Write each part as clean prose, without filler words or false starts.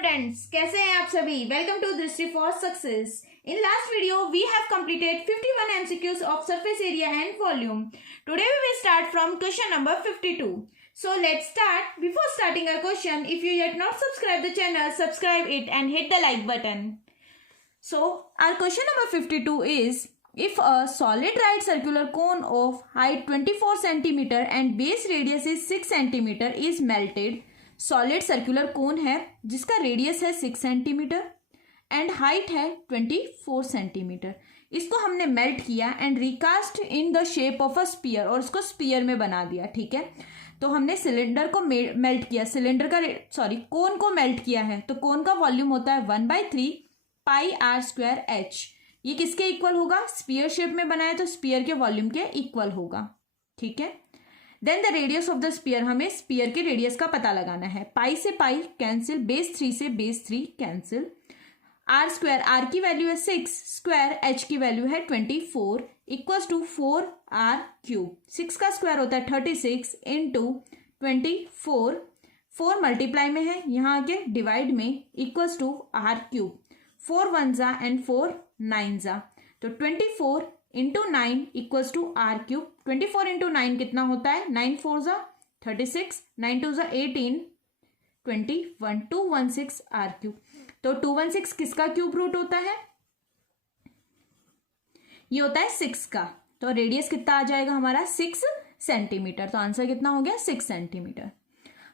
Students, कैसे हैं आप सभी। Welcome to Drishti for success. In last video we have completed 51 MCQs of surface area and volume. Today we will start from question number 52. So let's start. Before starting our question, if you yet not subscribe the channel, subscribe it and hit the like button. So our question number 52 is, if a solid right circular cone of height 24 cm and base radius is 6 cm is melted. Solid circular cone है जिसका radius है 6 centimetre and height है 24 centimetre. इसको हमने melt किया and recast in the shape of a spear और उसको spear में बना दिया. ठीक है, तो हमने सिलेंडर को मेल्ट किया, कोन को मेल्ट किया है. तो कोन का वॉल्यूम होता है 1/3 पाई आर स्क्वायर एच. ये किसके इक्वल होगा? स्पीयर शेप में बनाया तो स्पीयर के वॉल्यूम के इक्वल होगा. ठीक है, then the radius of the sphere, हमें स्पीयर के रेडियस का पता लगाना है. पाई से पाई कैंसिल, बेस 3 से base 3 cancel. R square, R की वैल्यू है 6 स्क्वायर, एच की वैल्यू है 24 इक्वल्स टू 4 आर क्यूब. 6 का स्क्वायर होता है 36 इंटू 24. 4 मल्टीप्लाई में है, यहाँ आके डिवाइड में इक्वल्स टू आर क्यूब. 4 1 जा एंड 4 9 जा, तो 24 into 9 equals to R cube. 24 into 9 कितना होता है? 9 4 जा 36, 9 2 जा 18, 21, 216 आर क्यूब. तो 216 किसका क्यूब रूट होता है? ये होता है 6 का. तो रेडियस कितना आ जाएगा हमारा? 6 सेंटीमीटर. तो आंसर कितना हो गया? 6 सेंटीमीटर.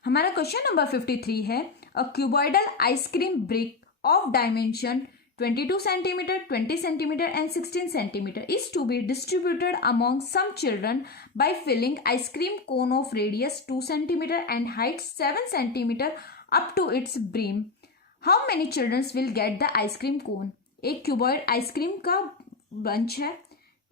हमारा क्वेश्चन नंबर 53 है, अ cuboidal ice cream brick of dimension 22 cm, 20 cm and 16 cm is to be distributed among some children by filling ice cream cone of radius 2 cm and height 7 cm up to its brim. How many children will get the ice cream cone? एक cuboid ice cream का bunch है,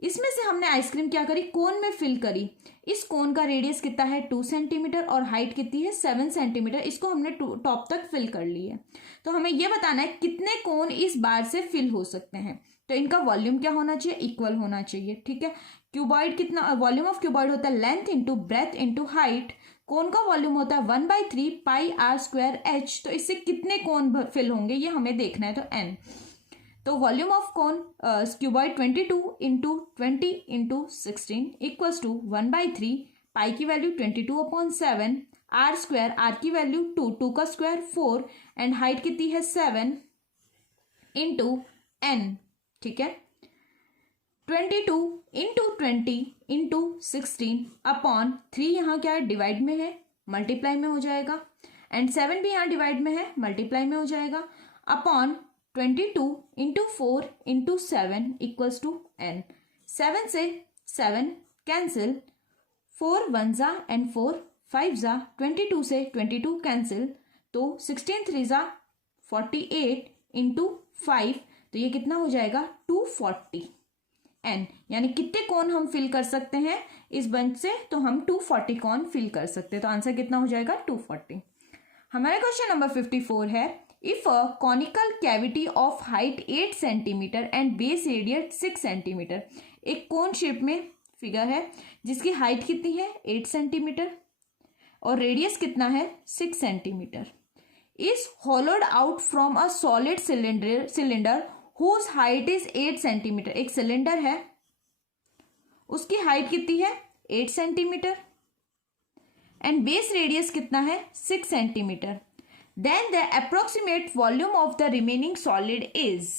इसमें से हमने ice cream क्या करी? कोन में fill करी. इस कोन का रेडियस कितना है? 2 सेंटीमीटर और हाइट कितनी है? 7 सेंटीमीटर. इसको हमने टॉप तक फिल कर ली है. तो हमें यह बताना है कितने कोन इस बार से फिल हो सकते हैं. तो इनका वॉल्यूम क्या होना चाहिए? इक्वल होना चाहिए. ठीक है, क्यूबॉइड कितना, वॉल्यूम ऑफ क्यूबॉइड होता है length into breadth into height. Cone का वॉल्यूम होता है 1/3 पाई आर स्क्वायर एच. तो इससे कितने कोन फिल होंगे ये हमें देखना है. तो एन, तो volume of cone cuboid 22 into 20 into 16 equals to 1/3 pi की वैल्यू 22/7 आर स्क्वायर, आर की वैल्यू 2 का स्क्वायर 4 एंड हाइट कितनी है 7 इंटू एन. ठीक है, 22 इंटू 20 इंटू 16 अपॉन 3 यहाँ क्या है? डिवाइड में है, मल्टीप्लाई में हो जाएगा. एंड 7 भी यहाँ डिवाइड में है, मल्टीप्लाई में हो जाएगा. Upon 22 into 4 into 7 equals to N. 7 से 7 कैंसिल, 4 1 जा एंड 4 5 जा, 22 से 22 कैंसिल, तो 16 3 जा 48 इंटू 5. तो ये कितना हो जाएगा? 240 एन. यानी कितने कोन हम फिल कर सकते हैं इस बंच से? तो हम 240 कोन फिल कर सकते हैं. तो आंसर कितना हो जाएगा? 240. हमारा क्वेश्चन नंबर 54 है, if a conical cavity of height 8 cm and base radius 6 cm, एक कोन शेप में फिगर है जिसकी हाइट कितनी है? 8 सेंटीमीटर और रेडियस कितना है? 6 centimetre. is hollowed out from a solid cylinder whose height is 8 centimetre. एक सिलेंडर है, उसकी हाइट कितनी है? 8 सेंटीमीटर एंड बेस रेडियस कितना है? 6 centimetre. Then the approximate volume of the remaining solid is.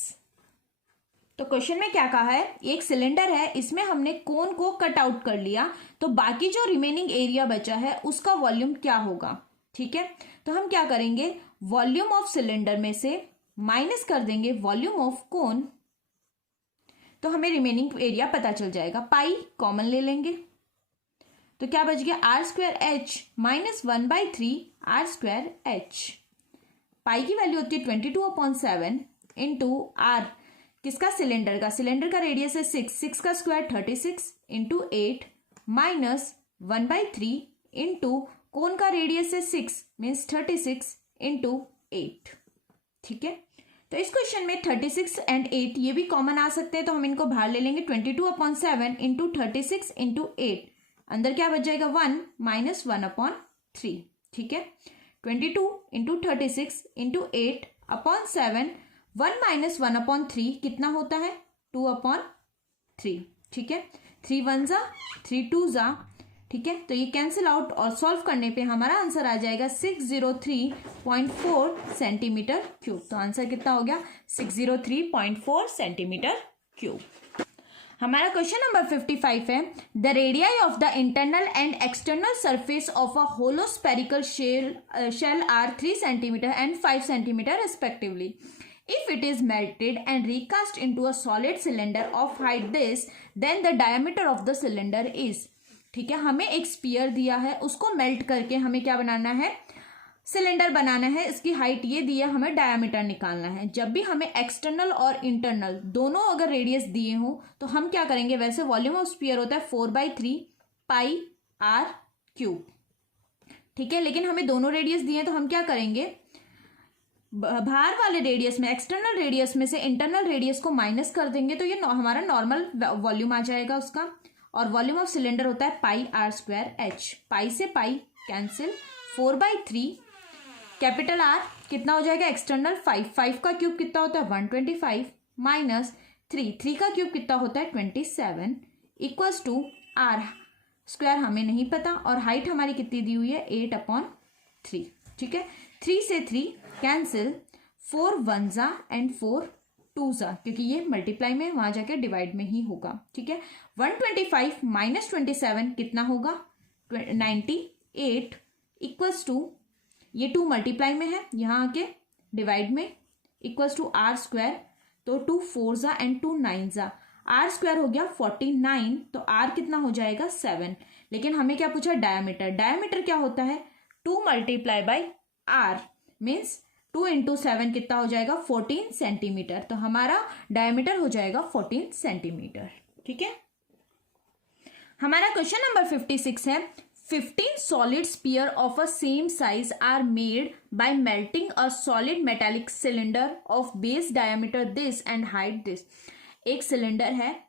तो क्वेश्चन में क्या कहा है? एक सिलेंडर है, इसमें हमने कोन को कट आउट कर लिया, तो बाकी जो रिमेनिंग एरिया बचा है उसका वॉल्यूम क्या होगा? ठीक है, तो हम क्या करेंगे? वॉल्यूम ऑफ सिलेंडर में से माइनस कर देंगे वॉल्यूम ऑफ कोन, तो हमें रिमेनिंग एरिया पता चल जाएगा. पाई कॉमन ले लेंगे, तो क्या बच गया? R square H minus 1/3 R square H. Pi की वैल्यू होती है 22/7 इंटू आर किसका? सिलेंडर का. सिलेंडर का रेडियस है 6 का square 36 into 8 minus 1/3 into cone का रेडियस है 6 मीन्स 36 इंटू 8. ठीक है, तो इस क्वेश्चन में 36 एंड 8 ये भी कॉमन आ सकते हैं, तो हम इनको बाहर ले लेंगे. 22/7 इंटू 36 इंटू 8, अंदर क्या बच जाएगा? 1 माइनस 1/3. ठीक है, 22 into 36 into 8 upon 7, 1 minus 1 upon 3 कितना होता है 2 अपॉन 3। ठीक है, 3 1 जा 3 2 जा। ठीक है, तो ये कैंसिल आउट और सॉल्व करने पे हमारा आंसर आ जाएगा 603.4 सेंटीमीटर क्यूब। तो आंसर कितना हो गया 603.4 सेंटीमीटर क्यूब। हमारा क्वेश्चन नंबर 55 है the radii of the internal and external surface of a hollow spherical shell are 3 centimetre and 5 centimetre respectively. If it is melted and recast into a solid cylinder of height this, then the diameter of the cylinder is। ठीक है, हमें एक spear दिया है, उसको melt करके हमें क्या बनाना है सिलेंडर बनाना है। इसकी हाइट ये दी है, हमें डायमीटर निकालना है। जब भी हमें एक्सटर्नल और इंटरनल दोनों अगर रेडियस दिए हो तो हम क्या करेंगे, वैसे वॉल्यूम ऑफ स्पीयर होता है 4/3 पाई आर क्यूब। ठीक है, लेकिन हमें दोनों रेडियस दिए हैं तो हम क्या करेंगे, बाहर वाले रेडियस में एक्सटर्नल रेडियस में से इंटरनल रेडियस को माइनस कर देंगे तो ये हमारा नॉर्मल वॉल्यूम आ जाएगा उसका। और वॉल्यूम ऑफ सिलेंडर होता है पाई आर स्क्वायर एच। पाई से पाई कैंसिल, 4/3 कैपिटल आर कितना हो जाएगा एक्सटर्नल 5, 5 का क्यूब कितना होता है 125 माइनस 3, 3 का क्यूब कितना होता है 27 इक्वल्स टू आर स्क्वायर हमें नहीं पता और हाइट हमारी कितनी दी हुई है 8/3। ठीक है, 3 से 3 कैंसिल, 4 1 जा एंड 4 2 जा, क्योंकि ये मल्टीप्लाई में वहां जाके डिवाइड में ही होगा। ठीक है, 125 माइनस 27 कितना होगा 98 इक्वल्स टू, ये 2 मल्टीप्लाई में है यहाँ आके डिवाइड में इक्वल्स टू आर स्क्वायर। तो 2 4 जा एंड 2 9 जा, आर स्क्वायर हो गया 49, तो आर कितना हो जाएगा 7। लेकिन हमें क्या पूछा डायमीटर, डायमीटर क्या होता है 2 multiply by R means 2 into 7 कितना हो जाएगा 14 सेंटीमीटर। तो हमारा डायमीटर हो जाएगा 14 सेंटीमीटर। ठीक है, हमारा क्वेश्चन नंबर 56 है 15 solid sphere of a same size are made by melting a solid metallic cylinder of base diameter this and height this। एक सिलेंडर है,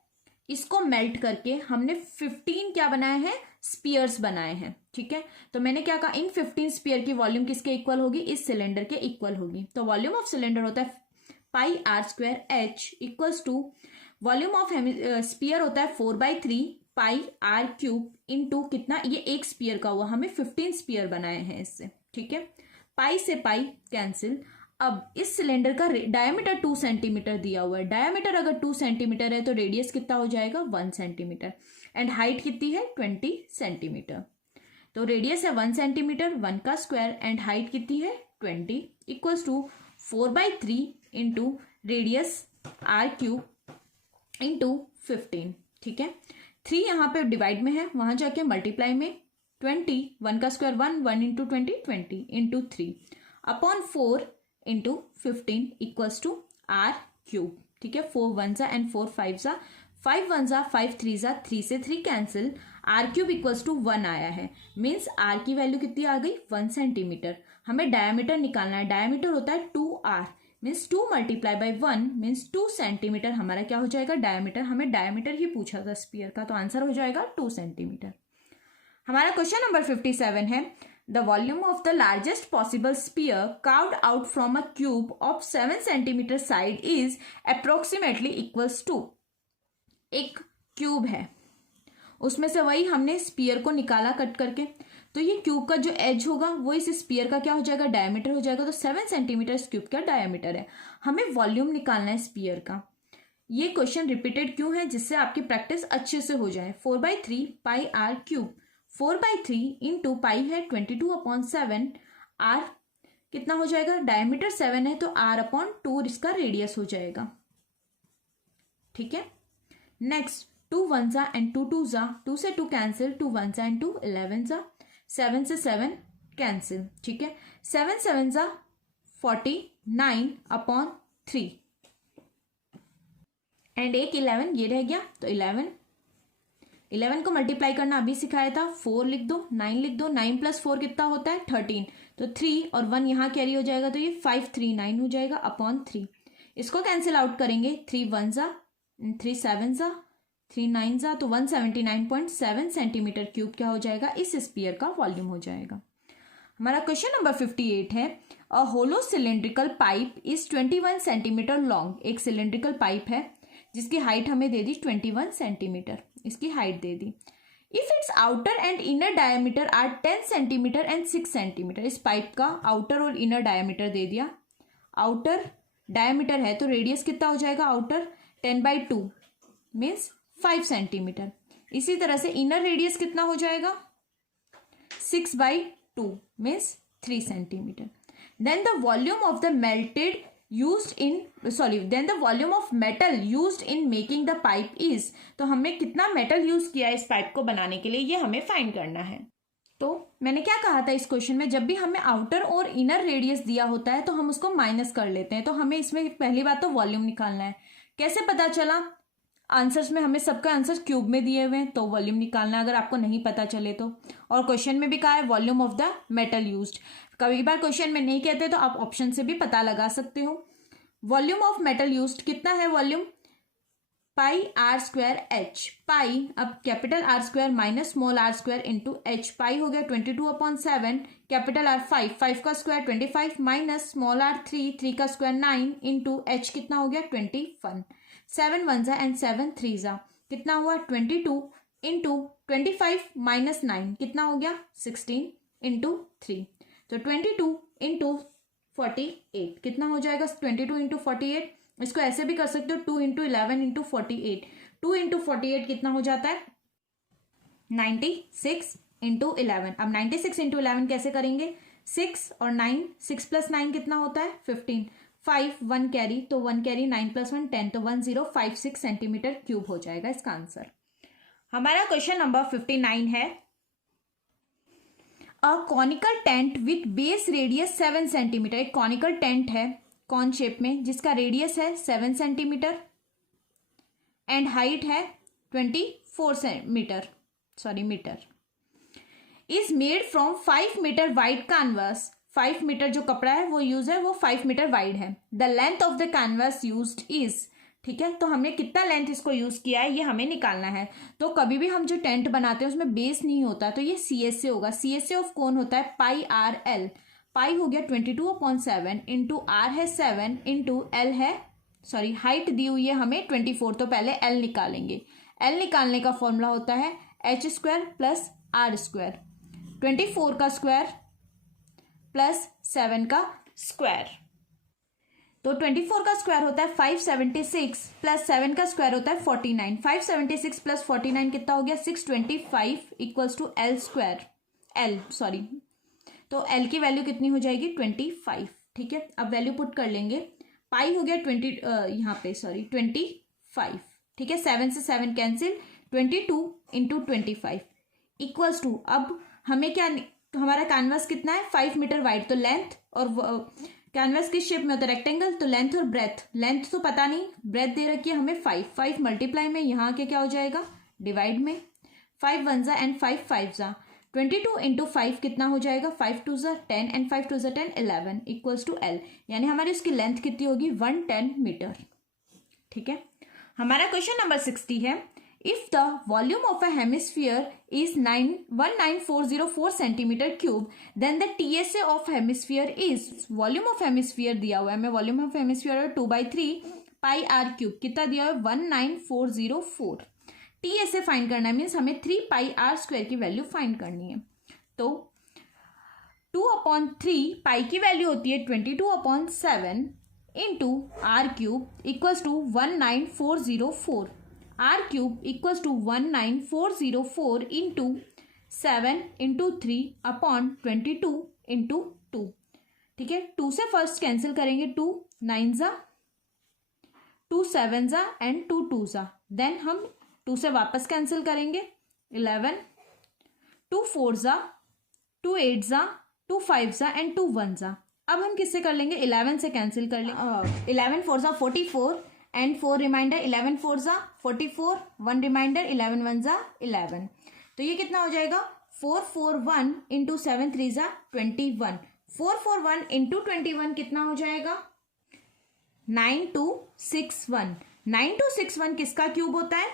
इसको मेल्ट करके हमने 15 क्या बनाए हैं स्पीयर्स बनाए हैं। ठीक है, तो मैंने क्या कहा इन 15 स्पीयर की वॉल्यूम किसके इक्वल होगी, इस सिलेंडर के इक्वल होगी। तो वॉल्यूम ऑफ सिलेंडर होता है pi R square H equals to volume of sphere होता है 4/3 पाई आर क्यूब इंटू कितना, ये एक स्पीयर का हुआ, हमें 15 स्पीयर बनाए हैं इससे। ठीक है, पाई से पाई कैंसिल। अब इस सिलेंडर का डायमीटर 2 सेंटीमीटर दिया हुआ है, डायमीटर अगर 2 सेंटीमीटर है तो रेडियस कितना हो जाएगा 1 सेंटीमीटर एंड हाइट कितनी है 20 सेंटीमीटर। तो रेडियस है 1 सेंटीमीटर, 1 का स्क्वायर एंड हाइट कितनी है 20 equals to 4/3 into radius R cube into 15। ठीक है, 3 यहाँ पे डिवाइड में है, वहां जाके मल्टीप्लाई में 20, 1 का square 1, 1 into 20 into 3 upon 4 into 15 equals to R cube. ठीक है, 4 1 जा एंड 4 5 जा, 5 1 जा 5 3 जा, 3 से 3 cancel, R cube equals to 1 आया है मीन्स आर की वैल्यू कितनी आ गई 1 सेंटीमीटर। हमें डायमीटर निकालना है, डायमीटर होता है 2r means 2 multiply by 1 means 2 centimetre हमारा क्या हो जाएगा डायमीटर। हमें डायमीटर ही पूछा था स्पीयर का, तो आंसर हो जाएगा 2 सेंटीमीटर। हमारा क्वेश्चन नंबर 57 है the volume of the largest possible sphere carved out from a cube of 7 centimetre side is approximately equals to. एक क्यूब है, उसमें से वही हमने स्पीयर को निकाला कट करके, तो ये क्यूब का जो एज होगा वो इस स्पीयर का क्या हो जाएगा डायमीटर हो जाएगा। तो 7 सेंटीमीटर इस क्यूब का डायमीटर है, हमें वॉल्यूम निकालना है स्पीयर का। ये क्वेश्चन रिपीटेड क्यों है, जिससे आपकी प्रैक्टिस अच्छे से हो जाए। 4/3 पाई आर क्यूब, 4/3 इंटू पाई है 22/7, आर कितना हो जाएगा डायमीटर 7 है तो r/2 इसका रेडियस हो जाएगा। ठीक है, नेक्स्ट 2 1 जा एंड 2 2 जा, 2 से 2 कैंसिल, 2 1 जा एंड 2 11 जा, 7 से 7 कैंसिल। ठीक है, 7 7 जा 49/3 एंड एक 11 ये रह गया, तो 11 को मल्टीप्लाई करना अभी सिखाया था, 4 लिख दो 9 लिख दो, 9 + 4 कितना होता है 13, तो 3 और 1 यहाँ कैरी हो जाएगा तो ये 539 हो जाएगा /3। इसको कैंसिल आउट करेंगे, 3 1 जा 3 7 जा 3 9 जा, तो 179.7 सेंटीमीटर क्यूब क्या हो जाएगा इस स्पीयर का वॉल्यूम हो जाएगा। हमारा क्वेश्चन नंबर 58 है a hollow cylindrical pipe is 21 centimetre long. एक सिलेंड्रिकल पाइप है जिसकी हाइट हमें दे दी 21 सेंटीमीटर, इसकी हाइट दे दी। If its outer and inner diameter are 10 centimetre and 6 centimetre. इस पाइप का आउटर और इनर डायमीटर दे दिया। आउटर डायमीटर है तो रेडियस कितना हो जाएगा, आउटर 10/2 मीन्स 5 सेंटीमीटर। इसी तरह से इनर रेडियस कितना हो जाएगा, 6/2 means 3 centimetre. Then the volume of the melted then the volume of metal used in making the pipe is। तो हमने कितना मेटल यूज किया इस पाइप को बनाने के लिए, ये हमें फाइंड करना है। तो मैंने क्या कहा था इस क्वेश्चन में, जब भी हमें आउटर और इनर रेडियस दिया होता है तो हम उसको माइनस कर लेते हैं। तो हमें इसमें पहली बात तो वॉल्यूम निकालना है। कैसे पता चला, आंसर्स में हमें सबका आंसर क्यूब में दिए हुए हैं तो वॉल्यूम निकालना है अगर आपको नहीं पता चले तो। और क्वेश्चन में भी कहा है volume of the metal used. कभी बार क्वेश्चन में नहीं कहते तो आप ऑप्शन से भी पता लगा सकते हो। वॉल्यूम ऑफ मेटल यूज्ड कितना है, वॉल्यूम πr² h। पाई, अब capital R square minus small r square into H. Pi हो गया 22/7, कैपिटल R 5 का स्क्वायर 25 माइनस स्मॉल r 3 का स्क्वायर 9 इंटू एच कितना हो गया 21। 7 1 एंड 7 3 कितना हुआ 22 इंटू 25 माइनस 9 कितना हो गया 16 इंटू 3। तो 22 इंटू 48 कितना हो जाएगा 22 इंटू 48। इसको ऐसे भी कर सकते हो 2 इंटू 11 इंटू 48। 2 इंटू 48 कितना हो जाता है 96 इंटू 11। अब 96 इंटू 11 कैसे करेंगे, 6 और 9, 6 प्लस 9 कितना होता है 15। 5 1 कैरी तो 1 कैरी 9 प्लस 1 10 तो 1056 सेंटीमीटर क्यूब हो जाएगा इसका आंसर। हमारा क्वेश्चन नंबर 59 है a conical tent with base radius 7 centimetre. एक कॉनिकल टेंट है कॉन शेप में जिसका रेडियस है 7 सेंटीमीटर एंड हाइट है 24 metre is made from 5 metre wide canvas. 5 metre जो कपड़ा है वो यूज है वो 5 मीटर वाइड है। The length of the canvas used is, ठीक है, तो हमने कितना लेंथ इसको यूज किया है ये हमें निकालना है। तो कभी भी हम जो टेंट बनाते हैं उसमें बेस नहीं होता तो ये CSA होगा। CSA ऑफ कौन होता है πRL। पाई हो गया 22/7 इंटू R है 7 इंटू L है हाइट दी हुई है हमें 24 तो पहले L निकालेंगे। L निकालने का फॉर्मूला होता है h² प्लस R²। 24 का स्क्वायर प्लस 7 का स्क्वायर, तो 24 का स्क्वायर होता है 576 प्लस 7 का स्क्वायर होता है 49। 576 प्लस 49 कितना हो गया 625 इक्वल्स टू L। तो L की वैल्यू कितनी हो जाएगी 25, ठीक है। अब वैल्यू पुट कर लेंगे। पाई हो गया 25, ठीक है। 7 से 7 कैंसिल, 22 इंटू 25 इक्वल्स टू, अब हमें क्या, तो हमारा कैनवास कितना है 5 मीटर वाइड, तो लेंथ और कैनवास किस शेप में होता है रेक्टेंगल, तो लेंथ और ब्रेथ। लेंथ तो पता नहीं, ब्रेथ दे रखी है हमें 5 मल्टीप्लाई में यहाँ के क्या हो जाएगा डिवाइड में। 5 1 एंड 5 5 22 इंटू 5 कितना हो जाएगा 5 2 10 एंड 5 2 10 11 इक्वल्स टू L। यानी हमारी उसकी लेंथ कितनी होगी 110 मीटर, ठीक है। हमारा क्वेश्चन नंबर 60 है if the volume of a hemisphere is 19404 centimetre cube then the TSA of hemisphere is. Volume of hemisphere दिया हुआ है हमें, वॉल्यूम ऑफ हेमिस्फीयर 2/3 πr³ कितना दिया हुआ है 19404। TSA फाइंड करना है मीन्स हमें 3πr² की वैल्यू फाइंड करनी है। तो 2/3 पाई की वैल्यू होती है 22/7 into R³ equals to 19404। R³ equals to 19404 into 7 into 3/22 into 2, ठीक है। 2 से फर्स्ट कैंसिल करेंगे, 2 9 2 7 एंड 2 2 देन हम 2 से वापस कैंसिल करेंगे 11 2 4 2 8 2 5 एंड 2 1 अब हम किससे कर लेंगे 11 से कैंसिल कर लेंगे। 11 4 44 एंड 4 रिमाइंडर 11 4 44 1 रिमाइंडर 11 1 11। तो ये कितना हो जाएगा 441 इंटू 7 3 21। 441 इंटू 21 कितना हो जाएगा 9261। 9261 किसका क्यूब होता है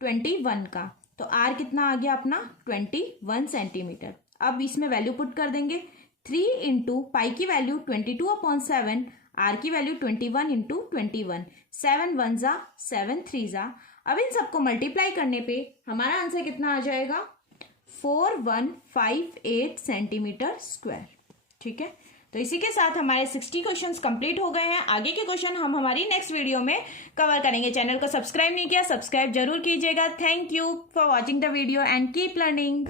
21 का। तो R कितना आ गया अपना 21 सेंटीमीटर। अब इसमें वैल्यू पुट कर देंगे 3 इंटू पाई की वैल्यू 22/7, आर की वैल्यू 21 इंटू 21, 7 1 जा 7 3 जा। अब इन सबको मल्टीप्लाई करने पे हमारा आंसर कितना आ जाएगा 4158 सेंटीमीटर स्क्वायर। ठीक है, तो इसी के साथ हमारे 60 क्वेश्चंस कंप्लीट हो गए हैं। आगे के क्वेश्चन हम हमारी नेक्स्ट वीडियो में कवर करेंगे। चैनल को सब्सक्राइब नहीं किया, सब्सक्राइब जरूर कीजिएगा। Thank you for watching the video and keep learning.